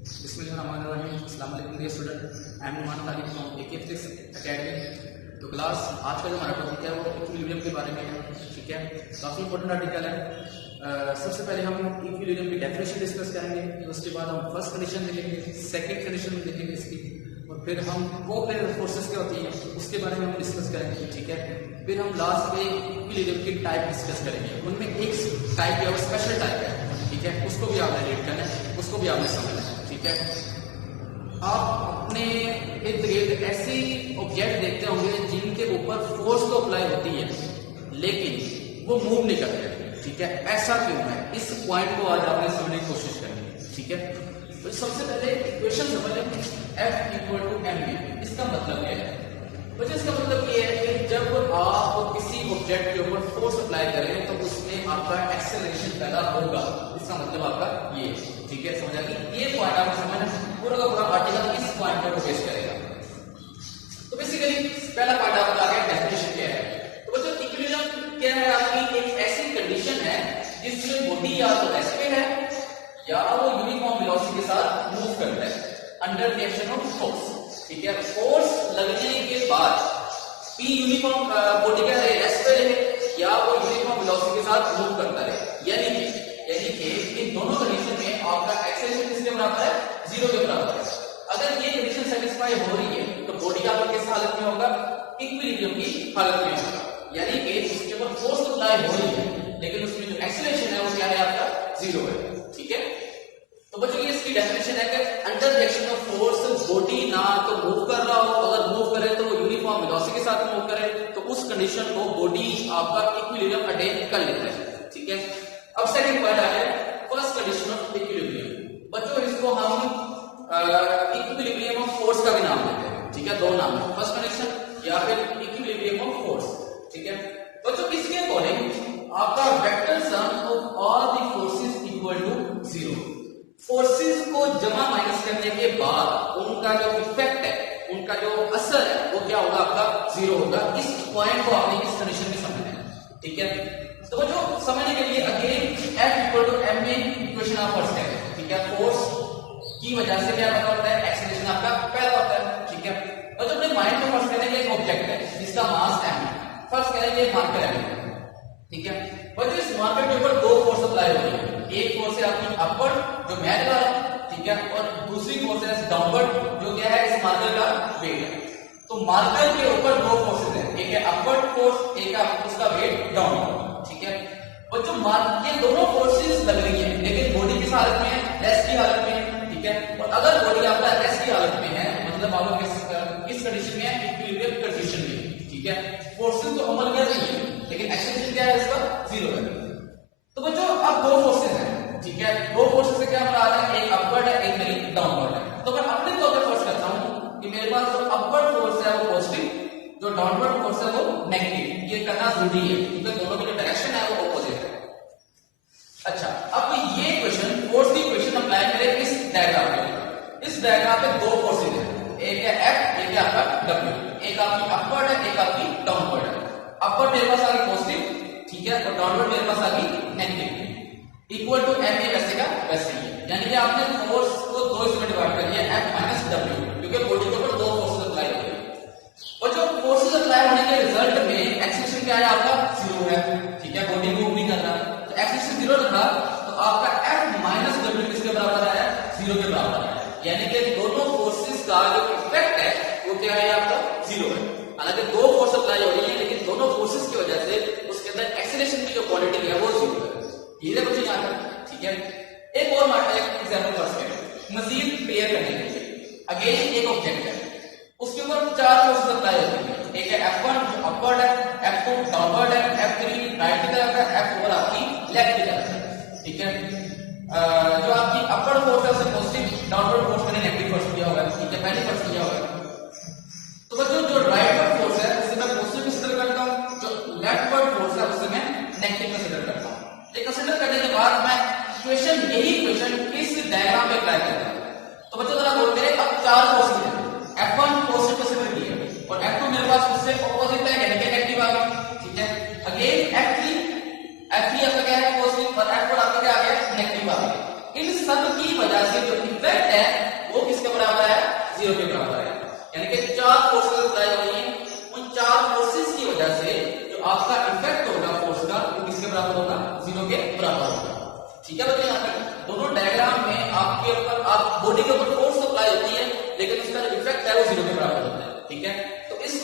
अस्सलाम वालेकुम dear student, I am Numan Talib from AK academy. तो क्लास आज का जो हमारा टॉपिक है वो इक्विलिब्रियम के बारे में है। ठीक है, काफ़ी इंपॉर्टेंट आर्टिकल है। सबसे पहले हम इक्विलिब्रियम की डेफिनेशन डिस्कस करेंगे, उसके बाद हम फर्स्ट कंडीशन देखेंगे, सेकंड कंडीशन देखेंगे इसकी, और फिर हम कोप्लेनर फोर्सेस क्या होती हैं उसके बारे में हम डिस्कस करेंगे। ठीक है, फिर हम लास्ट में इक्विलिब्रियम की टाइप डिस्कस करेंगे। उनमें एक टाइप है वो स्पेशल टाइप है। ठीक है, उसको भी आपने रीड करना है, उसको भी आपने समझना है। ठीक है, आप अपने इर्द गिर्द ऐसे ऑब्जेक्ट देखते होंगे जिनके ऊपर फोर्स तो अप्लाई होती है लेकिन वो मूव नहीं करते। ठीक है, ऐसा क्यों है, इस पॉइंट को आज आपने समझने की कोशिश करनी है। ठीक है, तो सबसे पहले इक्वेशन समझ लें, F इक्वल टू mv। इसका मतलब क्या है? तो इसका मतलब ये है कि जब आप किसी ऑब्जेक्ट के ऊपर फोर्स अप्लाई करें तो उसमें आपका एक्सेलरेशन पैदा होगा। इसका मतलब आपका ये। ठीक है, समझ आ गई? ये पॉइंट आप समझना, पूरा का पूरा आर्टिकल इस पॉइंट पर बेस करेगा। तो बेसिकली पहला पॉइंट आपका आ गया डेफिनेशन क्या है। तो बच्चों इक्विलिब्रियम क्या है? आपकी एक ऐसी कंडीशन है जिसमें बॉडी या तो रेस्ट पे है या वो यूनिफॉर्म वेलोसिटी के साथ मूव करता है under the action of force. ठीक है, फोर्स लगने के बाद P यूनिफॉर्म बॉडी का रेस्ट पे रहे या वो यूनिफॉर्म वेलोसिटी के साथ मूव करता रहे। यानी कि इन दोनों कंडीशन में आपका एक्सेलरेशन किसके बराबर है? 0 के बराबर है। अगर ये कंडीशन सेटिस्फाई हो रही है तो बॉडी आपका किस हालत में होगा? इक्विलिब्रियम की हालत में होगा। यानी कि उसके ऊपर फोर्स अप्लाई हो रही है लेकिन उसमें जो एक्सेलरेशन है वो क्या है? आपका 0 है। ठीक है, तो बच्चों ये इसकी डेफिनेशन है कि under the action of force body ना तो मूव कर रहा हो, अगर मूव करे तो वो यूनिफॉर्म वेलोसिटी के साथ मूव करे, तो उस कंडीशन को बॉडी आपका इक्विलिब्रियम अटेन कर लेता है। ठीक है, अब सेकंड पॉइंट आ गया फर्स्ट कंडीशन ऑफ इक्विलिब्रियम। बच्चों इसको हम इक्विलिब्रियम ऑफ फोर्स का भी नाम देते हैं। ठीक है, दो नाम है, फर्स्ट कंडीशन या फिर इक्विलिब्रियम ऑफ फोर्स। ठीक है, बच्चों इसके अकॉर्डिंग आपका vector sum of all the forces equal to 0। Forces को जमा माइनस करने के बाद उनका जो इफेक्ट है, उनका जो असर है वो क्या होगा? आपका 0 होगा। इस पॉइंट को आपने इस कंडीशन में समझना है। ठीक है, तो जो समझने के लिए again F equal to m में इक्वेशन आप फर्स्ट करें। ठीक है, फोर्स की वजह से क्या पैदा होता है? एक्सेलरेशन आपका पैदा होता है। ठीक है, और जो अपने माइंड में फर्स्ट करेंगे एक ऑब्जेक्ट है जिसका मास m है, फर्स्ट करेंगे मार्कर m। ठीक है, और जो इस मार्कर के ऊपर दो फोर्स अप्लाई हो रही है, एक फोर्स है आपकी अपवर्ड जो मैं लगा रहा हूं, ठीक है, और दूसरी फोर्स है डाउनवर्ड जो क्या है? इस मार्कर का वेट है। तो मार्कर के ऊपर दो फोर्सेस हैं, एक है अपवर्ड फोर्स, एक है उसका वेट डाउनवर्ड। ठीक है, और जो ये दोनों फोर्सेस लग रही है लेकिन बॉडी किस हालत में है? रेस्ट की हालत में है। ठीक है, और अगर बॉडी आपका रेस्ट की हालत में है मतलब आप किस कंडीशन में है? इक्विलिब्रियम कंडीशन में। ठीक है, फोर्सेस तो अमल कर रही है लेकिन एक्सेलरेशन क्या है? इसका 0 है। तो बच्चों अब दो फोर्सेस हैं। ठीक है, दो फोर्सेस से क्या बना रहा है? एक अपवर्ड है, एक मेरी डाउनवर्ड है। तो मैं अपने तौर पर फर्स्ट करता हूं कि मेरे पास जो अपवर्ड फोर्स है वो पॉजिटिव, जो डाउनवर्ड फोर्स है वो नेगेटिव। ये करना जरूरी है क्योंकि दोनों की जो डायरेक्शन है वो ऑपोजिट है। अच्छा, अब ये क्वेश्चन फोर्स की इक्वेशन अप्लाई करें इस डायग्राम पे। इस डायग्राम पे दो फोर्सेस हैं, एक है F, एक है आपका W। एक आपकी अपवर्ड है, एक आपकी डाउनवर्ड है। अपवर्ड मेरे पास आ गई पॉजिटिव, ठीक है, और डाउनवर्ड मेरे पास आ गई नेगेटिव। इक्वल टू m वैसे का वैसे ही है। यानी कि आपने फोर्स को दो हिस्सों में डिवाइड कर दिया, F माइनस W, क्योंकि बॉडी के ऊपर दो फोर्सेस अप्लाई हो रही और जो फोर्सेस अप्लाई होने के रिजल्ट में एक्सेलरेशन क्या है? आपका 0 है। ठीक है, बॉडी मूव नहीं कर रहा, तो एक्सेलरेशन 0 रखा तो आपका F माइनस W किसके बराबर आया? 0 के बराबर आया। यानी कि दोनों फोर्सेस का जो इफेक्ट है वो क्या है? आपका 0 है। हालांकि दो फोर्स अप्लाई हो रही है लेकिन दोनों फोर्सेस की वजह से उसके अंदर एक्सेलरेशन की जो क्वांटिटी है वो 0 है। ये मुझे याद है। ठीक है, एक और एग्जांपल फर्स्ट करें मजीद क्लियर करने के लिए। अगेन एक ऑब्जेक्ट है, उसके ऊपर चार फोर्सेस अप्लाई होती है। एक है F1 जो अपवर्ड है, F2 डाउनवर्ड है, F3 राइट की तरफ है, F4 आपकी लेफ्ट की तरफ है। ठीक है, जो आपकी अपवर्ड फोर्स है उसे पॉजिटिव, डाउनवर्ड फोर्स मैंने नेगेटिव फर्स्ट किया होगा। ठीक है, पहले फर्स्ट किया होगा। तो बच्चों जो राइटवर्ड फोर्स है उसे मैं पॉजिटिव कंसीडर करता हूं, जो लेफ्टवर्ड फोर्स है उसे मैं नेगेटिव कंसीडर करता हूं। ये कंसीडर करने के बाद मैं यही इक्वेशन इस डायग्राम पे अप्लाई करता हूं। तो बच्चों जरा गौर करें, अब चार फोर्सेस हैं, F1 पॉजिटिव कंसीडर किया और F2 मेरे पास उससे ऑपोजिट है यानी कि नेगेटिव आ गया। ठीक है, अगेन F3 आपका क्या है? पॉजिटिव, और F4 आपका क्या आ गया? नेगेटिव आ गया। इन सब की वजह से जो इफेक्ट है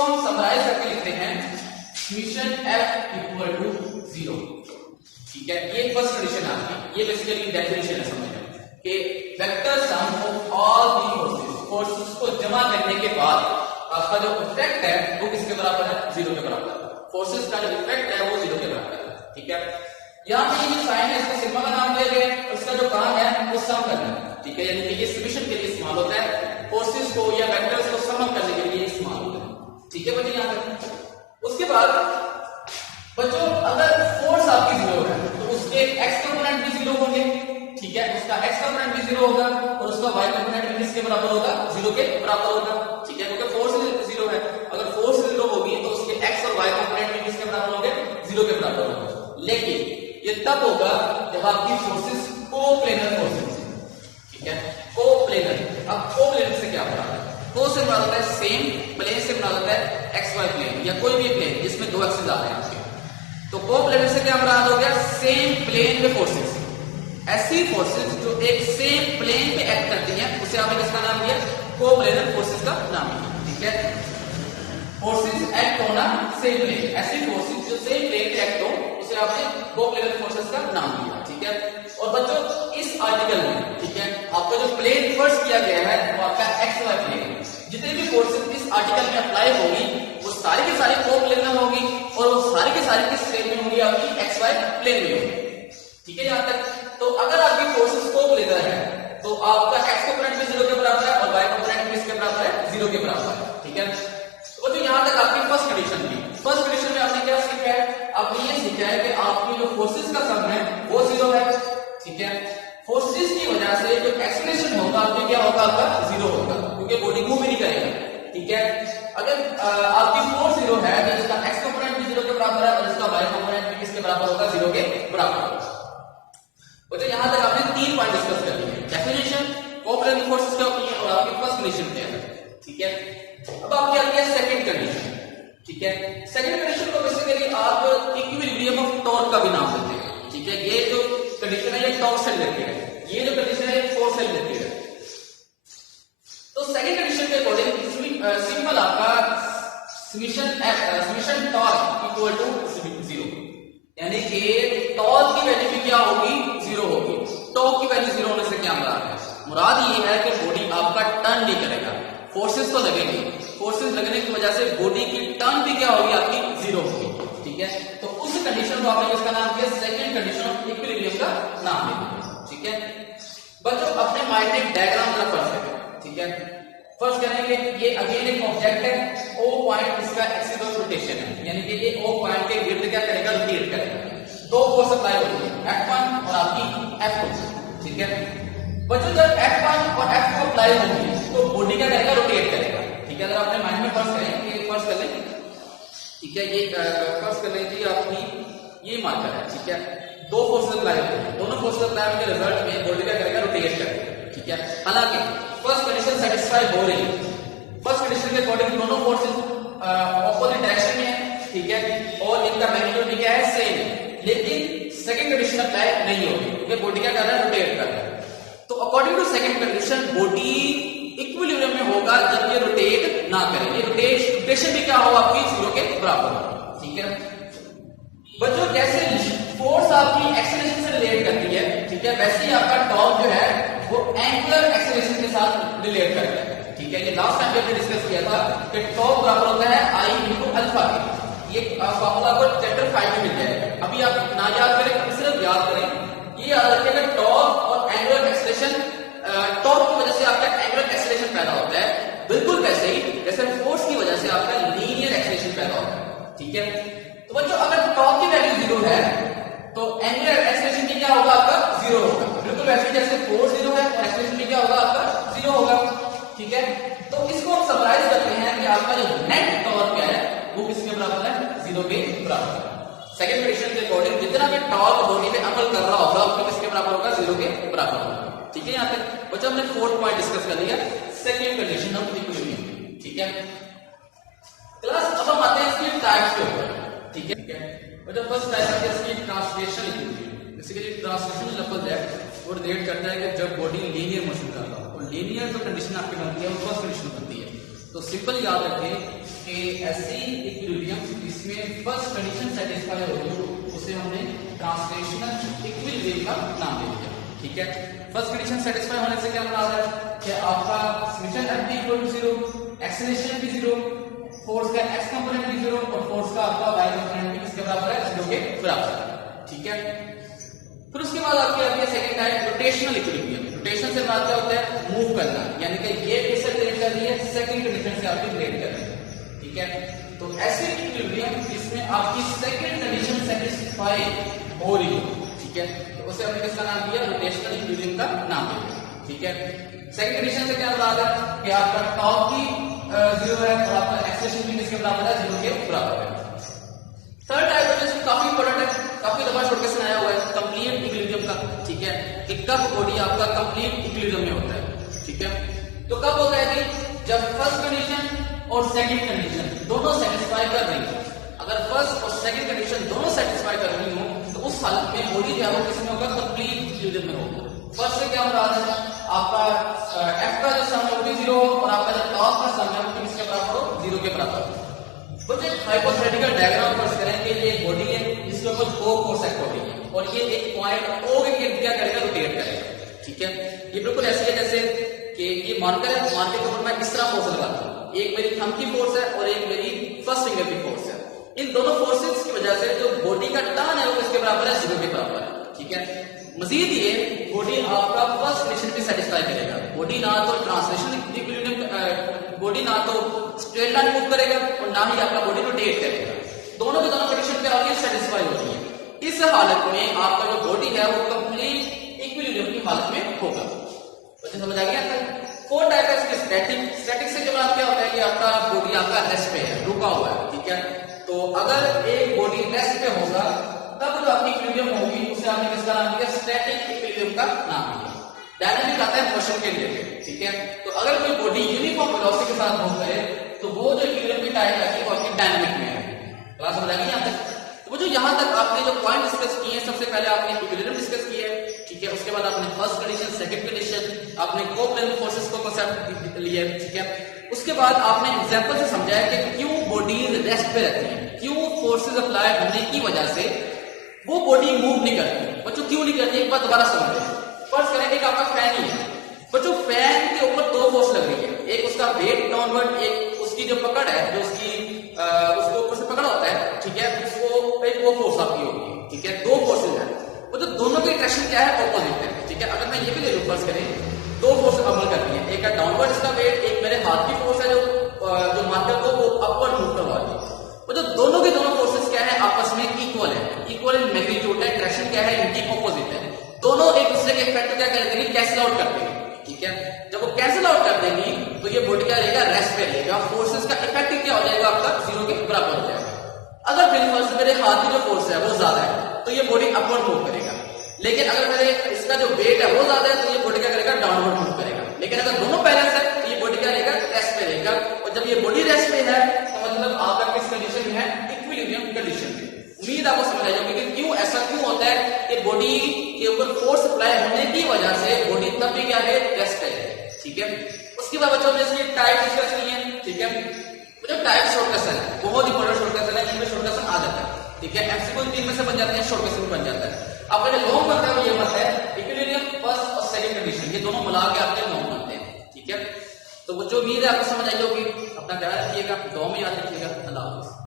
इसको हम समराइज करके लिखते हैं समीशन F इक्वल टू 0। ठीक है, ये फर्स्ट कंडीशन है आपकी, ये बेसिकली डेफिनेशन है समझ कि vector sum of all the forces को जमा करने के बाद आपका जो इफेक्ट है वो किसके बराबर है, 0 के बराबर है। फोर्सेस का जो इफेक्ट है वो 0 के बराबर है। ठीक है, यहाँ पे ये साइन है, इसको सिग्मा का नाम दिया गया है, उसका जो काम है वो सम करना है। ठीक है, यानी कि ये समेशन के लिए इस्तेमाल होता है, फोर्सेस को या वेक्टर्स को सम करने के लिए इस्तेमाल होता है। ठीक है बच्चों, यहाँ तक। उसके बाद बच्चों अगर फोर्स आपकी 0 है तो उसके x कंपोनेंट भी 0 होंगे। ठीक है, उसका x कंपोनेंट भी 0 होगा और उसका y कंपोनेंट भी किसके बराबर होगा, 0 के बराबर होगा। ठीक है, क्योंकि फोर्स 0 है, अगर फोर्स 0 होगी तो उसके x और y कंपोनेंट भी किसके बराबर होंगे, 0 के बराबर होंगे। लेकिन ये तब होगा जब आपकी फोर्सेस कोप्लेनर फोर्सेस। ठीक है, कोप्लेनर। अब कोप्लेनर से क्या होता है, को से बना होता है सेम, प्लेन से बना होता है एक्स वाई प्लेन या कोई भी प्लेन जिसमें दो एक्सिस आ रहे हैं आपके। तो कोप्लेनर से क्या बना हो गया, सेम प्लेन पे फोर्सेस। ऐसी फोर्सेस जो एक सेम प्लेन पे एक्ट करती हैं उसे आपने किसका नाम दिया, कोप्लेनर फोर्सेस का नाम दिया। ठीक है, फोर्सेस एक्ट होना सेम प्लेन, ऐसी फोर्सेस जो सेम प्लेन पे एक्ट हो उसे आपने कोप्लेनर फोर्सेस का नाम दिया। ठीक है, और बच्चों इस आर्टिकल में, ठीक है, आपका जो प्लेन फर्स्ट किया गया है वो आपका एक्स वाई प्लेन। जितनी भी फोर्सेस इस आर्टिकल में अप्लाई होगी वो सारी की सारी कोप्लेनर होगी और वो सारी की सारी किस प्लेन में होगी, आपकी एक्स वाई प्लेन में होगी। ठीक है, यहां तक। तो अगर आपकी फोर्सेस कोप्लेनर है तो आपका एक्स कंपोनेंट भी 0 के बराबर है और वाई कंपोनेंट भी किसके बराबर है, 0 के बराबर है। ठीक है, तो जो यहां तक आपकी फर्स्ट कंडीशन थी, फर्स्ट कंडीशन में आपने क्या सीखा है, आपने ये सीखा है कि आपकी जो फोर्सेस का सम है वो 0 है। ठीक है, फोर्सेस की वजह से जो एक्सेलरेशन होगा आपके क्या होगा, आपका 0 होगा, क्योंकि बॉडी मूव नहीं करेगा। ठीक है, अगर आपकी फोर्स 0 है तो इसका एक्स कंपोनेंट भी 0 के बराबर है और इसका वाई कंपोनेंट भी किसके बराबर होगा, 0 के बराबर होगा। तो यहां तक आपने 3 पॉइंट डिस्कस कर लिए, डेफिनेशन, कोप्लेनर फोर्सेस क्या होती है और आपकी फर्स्ट कंडीशन क्या है। ठीक है, अब आपकी आती है सेकंड कंडीशन। ठीक है, सेकंड कंडीशन को बेसिकली आप इक्विलिब्रियम ऑफ टॉर्क का भी नाम देते हैं। ठीक है, ये जो कंडीशन है ये टॉर्क से रिलेटेड है, ये जो कंडीशन है ये फोर्स से रिलेटेड है। तो सेकंड कंडीशन के अकॉर्डिंग सिंपल आपका समेशन टॉर्क इक्वल टू 0, यानी कि टॉर्क की वैल्यू भी क्या होगी, 0 होगी। टॉर्क की वैल्यू 0 होने से क्या मुराद है, मुराद ये है कि बॉडी आपका टर्न नहीं करेगा, फोर्सेस तो लगेंगे, फोर्सेस लगने की वजह से बॉडी की टर्न भी क्या होगी, आपकी 0 होगी। ठीक है, तो उस कंडीशन को आपने किसका नाम दिया, सेकंड कंडीशन ऑफ इक्विलिब्रियम का नाम दिया। ठीक है बच्चों, अपने माइंड में डायग्राम जरा फर्स्ट करें। ठीक है, फर्स्ट करेंगे ये अगेन एक ऑब्जेक्ट है, O पॉइंट इसका एक्सिस ऑफ रोटेशन है, यानी कि ये O पॉइंट के गिर्द क्या करेगा, रोटेट करेगा। दो फोर्स अप्लाई होती है, F1 और आपकी F2। ठीक है बच्चों, जब F1 और F2 अप्लाई होगी तो बॉडी क्या करेगा, रोटेट करेगा। ठीक है, अगर अपने माइंड में फर्स्ट करें, ये फर्स्ट कर लें। ठीक है, ये फर्स्ट कर लें जी आपकी ये मार्कर है। ठीक है, दो फोर्सेस अप्लाई होते हैं, दोनों फोर्सेस अप्लाई होने के रिजल्ट में बॉडी क्या करेगा, रोटेट करेगा। ठीक है, हालांकि फर्स्ट कंडीशन सेटिस्फाई हो रही है, फर्स्ट कंडीशन के अकॉर्डिंग दोनों फोर्सेस ऑपोजिट डायरेक्शन में है। ठीक है, और इनका मैग्नीट्यूड क्या है, सेम है, लेकिन सेकंड कंडीशन अप्लाई नहीं होगी क्योंकि बॉडी क्या कर रहा है, रोटेट कर रहा है। तो according to second condition body equilibrium में होगा जब ये रोटेट ना करे, ये रोटेशन भी क्या होगा, आपकी 0 के बराबर होगा। ठीक है बच्चों, जैसे फोर्स आपकी एक्सेलरेशन से रिलेट करती है, ठीक है, वैसे ही आपका टॉर्क जो है वो एंगुलर एक्सेलरेशन के साथ रिलेट करता है। ठीक है, ये लास्ट टाइम हमने डिस्कस किया था कि टॉर्क बराबर होता है I × अल्फा के। ये फॉर्मूला आपको चैप्टर 5 में मिल जाएगा, अभी आप ना याद करें, सिर्फ याद करें। ये याद रखिएगा टॉर्क और एंगुलर एक्सेलरेशन, टॉर्क की वजह से आपका एंगुलर एक्सेलरेशन पैदा होता है, बिल्कुल वैसे ही जैसे फोर्स की वजह से आपका लीनियर एक्सेलरेशन पैदा होता है। ठीक है, तो बच्चों अगर टॉर्क की वैल्यू 0 है तो एंगुलर एक्सेलरेशन भी क्या होगा, आपका 0 होगा, बिल्कुल वैसे जैसे फोर्स 0 है तो एक्सेलरेशन भी क्या होगा, आपका 0 होगा। ठीक है, तो इसको हम समराइज करते हैं कि आपका जो नेट टॉर्क है वो किसके बराबर है, 0 के बराबर है। सेकंड कंडीशन के अकॉर्डिंग जितना भी टॉर्क बॉडी पे अमल कर रहा होगा उसको किसके बराबर होगा, 0 के बराबर होगा। ठीक है, यहाँ तक बच्चों हमने फोर्थ पॉइंट डिस्कस कर लिया, सेकंड कंडीशन ऑफ इक्विलिब्रियम। ठीक है क्लास, अब हम आते हैं इसकी टाइप्स के ऊपर। ठीक है बच्चों, फर्स्ट टाइप है इसकी ट्रांसलेशन इक्विलिब्रियम। बेसिकली ट्रांसलेशन लफ्ज है वो रिलेट करता है कि जब बॉडी लीनियर मोशन कर रहा हो, और लीनियर जो कंडीशन आपकी बनती है वो फर्स्ट कंडीशन बनती है। तो सिंपल याद रखें कि ऐसी इक्विलिब्रियम जिसमें फर्स्ट कंडीशन सेटिस्फाई हो रही हो उसे हमने ट्रांसलेशनल इक्विलिब्रियम का नाम दे दिया। ठीक है, फर्स्ट कंडीशन सेटिस्फाई होने से क्या मतलब है कि आपका समेशन F भी इक्वल टू 0, एक्सेलरेशन भी 0, फोर्स का x कंपोनेंट भी 0 और फोर्स का आपका y कंपोनेंट भी किसके बराबर है, 0 के बराबर है। ठीक है, फिर उसके बाद आपकी आती है second type rotational equilibrium. Rotation से मतलब क्या होता है, मूव करना, यानी कि ये किससे रिलेट कर रही है, सेकंड कंडीशन से आपकी रिलेट कर रही है। ठीक है, तो ऐसी इक्विलिब्रियम जिसमें आपकी सेकंड कंडीशन सेटिस्फाई हो रही हो, ठीक है, तो उसे हमने किसका नाम दिया, रोटेशनल इक्विलिब्रियम का नाम दिया। ठीक है, सेकंड कंडीशन से क्या मतलब है कि आपका टॉप की 0 है और आपका एक्सेलरेशन भी किसके बराबर है, 0 के बराबर है। थर्ड टाइप है जो काफी इंपॉर्टेंट है, काफी दफा छोड़ के सुनाया हुआ है, कंप्लीट इक्विलिब्रियम का। ठीक है, कि कब बॉडी आपका कंप्लीट इक्विलिब्रियम में होता है। ठीक है, तो कब होता है कि जब फर्स्ट कंडीशन और सेकंड कंडीशन दोनों सेटिस्फाई कर रही हो। अगर फर्स्ट और सेकंड कंडीशन दोनों सेटिस्फाई कर रही हो तो उस हालत में बॉडी जो है वो किसमें होगा, कंप्लीट इक्विलिब्रियम में होगा। फर्स्ट से क्या हो रहा है, आपका F का जो सम है वो भी 0 हो और आपका जो टॉप का सम है वो किसके बराबर हो, 0 के बराबर हो। तो जो हाइपोथेटिकल डायग्राम फर्स्ट करें कि ये बॉडी है जिसके ऊपर दो फोर्स एक्ट हो रही है और ये एक पॉइंट O के गिर्द क्या करेगा, रोटेट करेगा। ठीक है, ये बिल्कुल ऐसी है जैसे कि ये मार्कर है, मार्कर के ऊपर मैं इस तरह फोर्स लगाता हूं, एक मेरी थंब की फोर्स है और एक मेरी फर्स्ट फिंगर की फोर्स है। इन दोनों फोर्सेस की वजह से जो बॉडी का टर्न है वो किसके बराबर है, 0 के बराबर है। ठीक है, मजीद ये बॉडी आपका फर्स्ट कंडीशन भी सेटिस्फाई करेगा। बॉडी ना तो ट्रांसलेशन इक्विलिब्रियम, बॉडी ना तो स्ट्रेट लाइन मूव करेगा और ना ही आपका बॉडी रोटेट करेगा। दोनों की दोनों कंडीशन क्या होगी, सेटिस्फाई हो रही है। इस हालत में आपका जो बॉडी है वो कंप्लीट इक्विलिब्रियम की हालत में होगा। बच्चे समझ आ गया? फोर्थ टाइप है इसके स्टैटिक। स्टैटिक से क्या मतलब क्या होता है कि आपका बॉडी आपका रेस्ट पे है, रुका हुआ है। ठीक है, तो अगर एक बॉडी रेस्ट पे होगा तब जो आपकी इक्विलिब्रियम होगी उसे आपने किसका नाम दिया, स्टैटिक इक्विलिब्रियम का नाम दिया। डायनामिक आता है मोशन के लिए। ठीक है, तो अगर कोई बॉडी यूनिफॉर्म वेलोसिटी के साथ मूव करे तो वो जो इक्विलिब्रियम की टाइप है वो आपकी डायनामिक में है। क्लास समझ आ गई यहां तक? तो जो यहां तक आपने जो पॉइंट डिस्कस किए हैं, सबसे पहले आपने इक्विलिब्रियम डिस्कस किया है। ठीक है, उसके बाद आपने फर्स्ट कंडीशन, सेकंड कंडीशन, आपने कोप्लेनर फोर्सेस को कांसेप्ट लिए। ठीक है, उसके बाद आपने एग्जांपल से समझाया कि क्यों बॉडीज रेस्ट पे रहती हैं, क्यों फोर्सेस अप्लाई होने की वजह से वो बॉडी मूव नहीं करती। बच्चों क्यों नहीं करती, एक बार दोबारा समझें। फर्स्ट करें, एक आपका फैन ही है बच्चों, फैन के ऊपर दो फोर्स लग रही है, एक उसका वेट डाउनवर्ड, एक उसकी जो पकड़ है, जो उसकी उसको ऊपर से पकड़ होता है। ठीक है, उसको एक वो फोर्स आपकी होगी। ठीक है, दो फोर्सेज है, वो जो दोनों की डायरेक्शन क्या है, ऑपोजिट है। ठीक है, अगर मैं ये भी ले लूं, फर्स्ट करें दो फोर्स अमल कर रही है, एक है डाउनवर्ड इसका वेट, एक मेरे हाथ की फोर्स है जो मार्कर को वो अपवर्ड मूव करवा रही है। वो जो दोनों के दोनों फोर्सेस क्या है, आपस में इक्वल है, इक्वल इन मैग्नीट्यूड है, डायरेक्शन क्या है, इनकी ऑपोजिट है। दोनों एक दूसरे के इफेक्ट क्या कर देंगे, कैंसिल आउट कर देंगे। ठीक है, जब वो कैंसिल आउट कर देंगी तो ये बॉडी क्या रहेगा, रेस्ट पे रहेगा। फोर्सेस का इफेक्ट क्या हो जाएगा, आपका 0 के बराबर हो जाएगा। अगर बिल्कुल मेरे हाथ की जो फोर्स है वो ज्यादा है तो ये बॉडी अपवर्ड मूव करेगा, लेकिन अगर मेरे इसका जो वेट है वो ज्यादा है तो ये बॉडी क्या करेगा, डाउनवर्ड मूव करेगा। लेकिन अगर दोनों बैलेंस है तो ये बॉडी क्या रहेगा, रेस्ट पे रहेगा। और जब ये बॉडी रेस्ट पे है तो मतलब आपका किस कंडीशन में है, इक्विलिब्रियम कंडीशन में। उम्मीद आपको समझ आई होगी कि क्यों ऐसा क्यों होता है कि बॉडी के ऊपर फोर्स अप्लाई होने की वजह से बॉडी तब भी क्या है, रेस्ट पे है। ठीक है, उसके बाद बच्चों ने इसकी टाइप डिस्कस की है। ठीक है, जो टाइप शॉर्ट क्वेश्चन है बहुत इंपॉर्टेंट शॉर्ट क्वेश्चन है, इनमें शॉर्ट क्वेश्चन आ जाता है। ठीक है, एमसीक्यू 3 में से बन जाते हैं, शॉर्ट क्वेश्चन बन जाता है। आपका जो लॉन्ग बनता है वो ये बनता है इक्विलिब्रियम फर्स्ट और सेकंड कंडीशन, ये दोनों मिला के आपके लॉन्ग बनते हैं। ठीक है, तो वो जो उम्मीद है आपको समझ आई होगी। अपना ख्याल रखिएगा, दुआ में याद रखिएगा। अल्लाह हाफिज़।